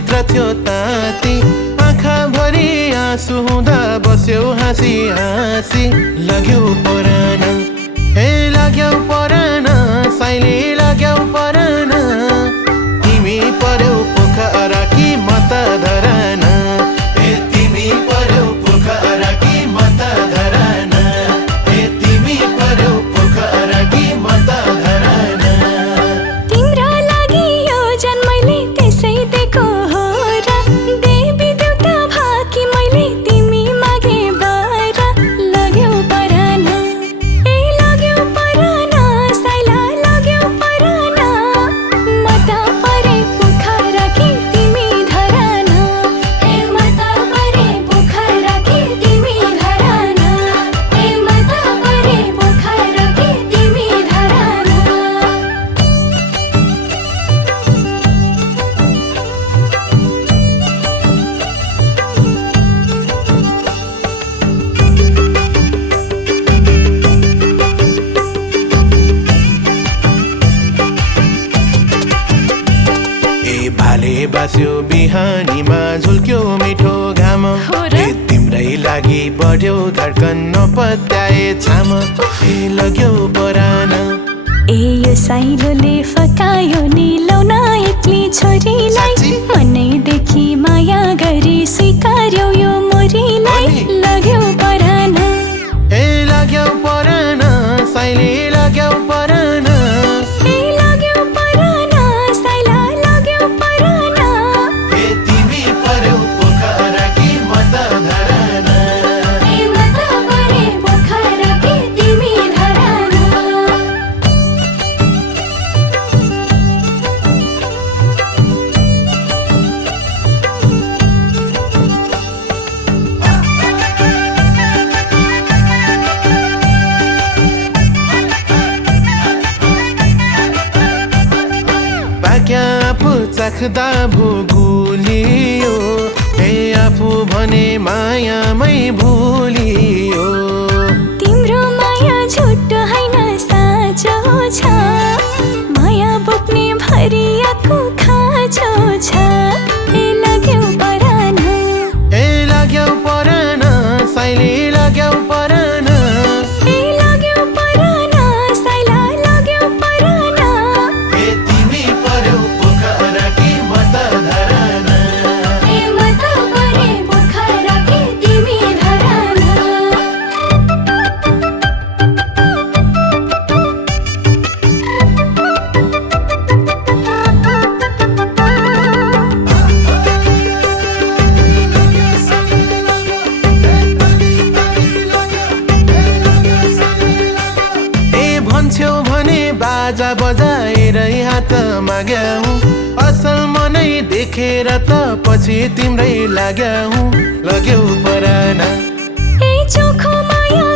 भित्र थियो ताती आँखा भरि आँसु हुँदा बस्यौ हाँसी हाँसी लाग्यौ परान हे लाग्यौ परान साइली लाग्यौ परान तिमी पर्यौ पोखरा कि म त धरान ए तिमी पर्यौ पोखरा कि म त धरान ए तिमी पर्यौ पोखरा कि म त धरान तिम्रा लागि यो जन्मैले त्यसै दिएको हो र देवी देउता भाकी मैले तिमी मागे बारा लाग्यौ परान ए लाग्यौ परान साइला लाग्यौ परान म त परे पोखरा कि तिमी धरान ए म त परे पोखरा कि तिमी धरान ए म त परे पोखरा कि तिमी धरान ए भाले बास्यो बिहानीमा झुल्क्यो मिठो घाम हो र? ए तिम्रै लागि बढ्यो धड्कन नपत्याए छाम ए लाग्यो परान ए यो साइलोले फकायो नि लौन एक्ली छोरीलाई साँच्ची? मनैदेखि माया गरी स्वीकार्यौ यो मोरीलाई अनि? लाग्यौ परान ए लाग्यौ परान साइली लाग्यौ परान ए लाग्यौ परान साइला लाग्यौ परान ए तिमी पर्यौ पोखरा कि म त धरान ए म त परे पोखरा कि तिमी धरान पाक्या आफू चाख्दा भुगुलियो हे आफू भने मायामै भुलियो तिम्रो माया झुटो होइन साँचो छ माया बोक्ने भरियाको खाँचो छ ए लाग्यौ परान ए लाग्यौ परान साइली लाग्यौ परान ए लाग्यौ परान साइला लाग्यौ परान ए तिमी पर्यौ पोखरा कि म त धरान ए म त परे पोखरा कि तिमी धरान ए भन्छौ भने बाजा बजाएरै हात माग्याउ असल मनै देखेर त पछि तिम्रै लाग्याउ लाग्यौ परान ए चोखो माया